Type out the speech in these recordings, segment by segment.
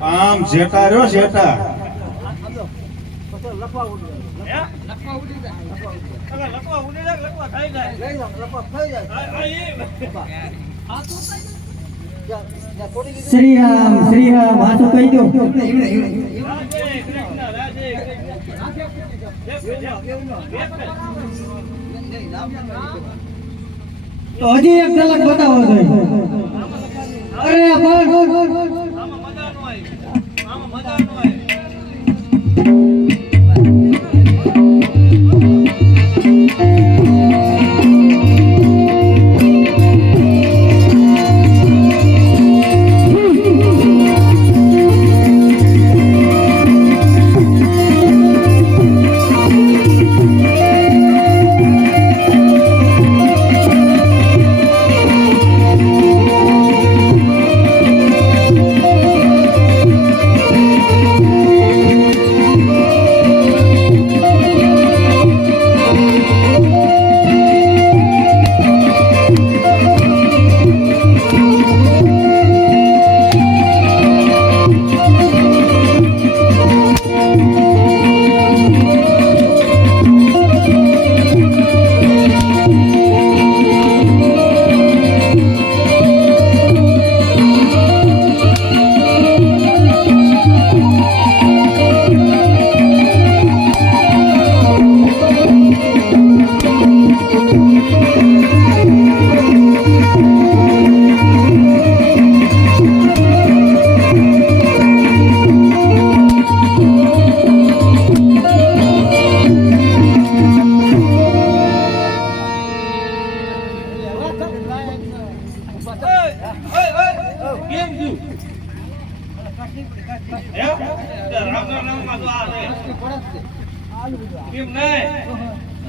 આમ જેટા રહ્યો જેટા શ્રી રામ હાથું કહી દો. તો હજી એક ઝલક બતાવો જોઈએ. અરે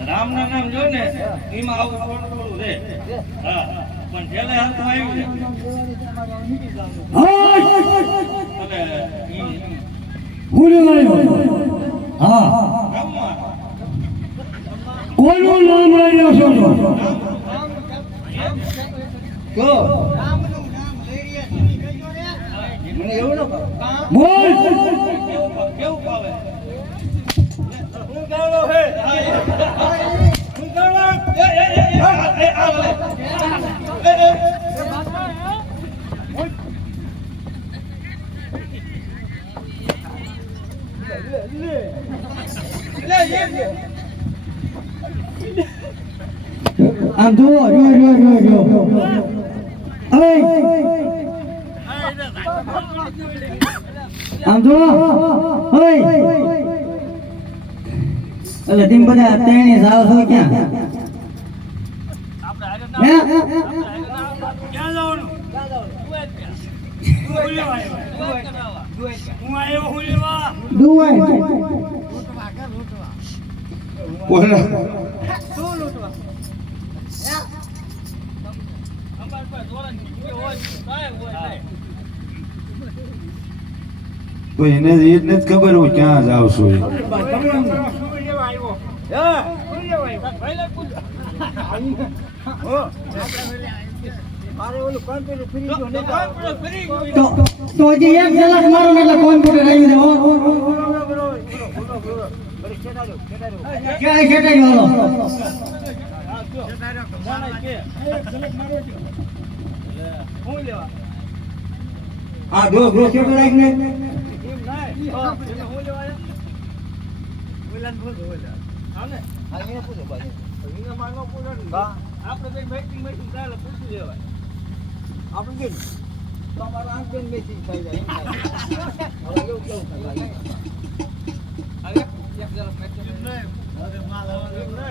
રામ ના નામ જો ને એમાં આવું થોડું રે. હા પણ છેલ્લે હાથમાં આવ્યું કોઈનું નામ લઈ રહ્યો છો? મને એવું ન બોલ. કેવું ભાવે હું ગાળો હે હું ગાળો આમ જુઓ જો આમ જુઓ એટલે તેમ બધા ત્રણે જાવ છો ક્યાં? તો એને જ નથી ખબર હું ક્યાં જાઉં છું. તો હજી એક ઝલક મારો ને એટલે કોમ્પ્યુટર આવી જાવ. ક્યાં ખેટાઈ વાળો આ દો ખેટર રાખ ને આપણે બેટિંગ મેચિંગ ચાલે પૂછી લેવાય. આપણે કેમ તમારા આંખ બેન મેચિંગ થઈ જાય. હવે કેવું થાય? અરે એક જરા મેચ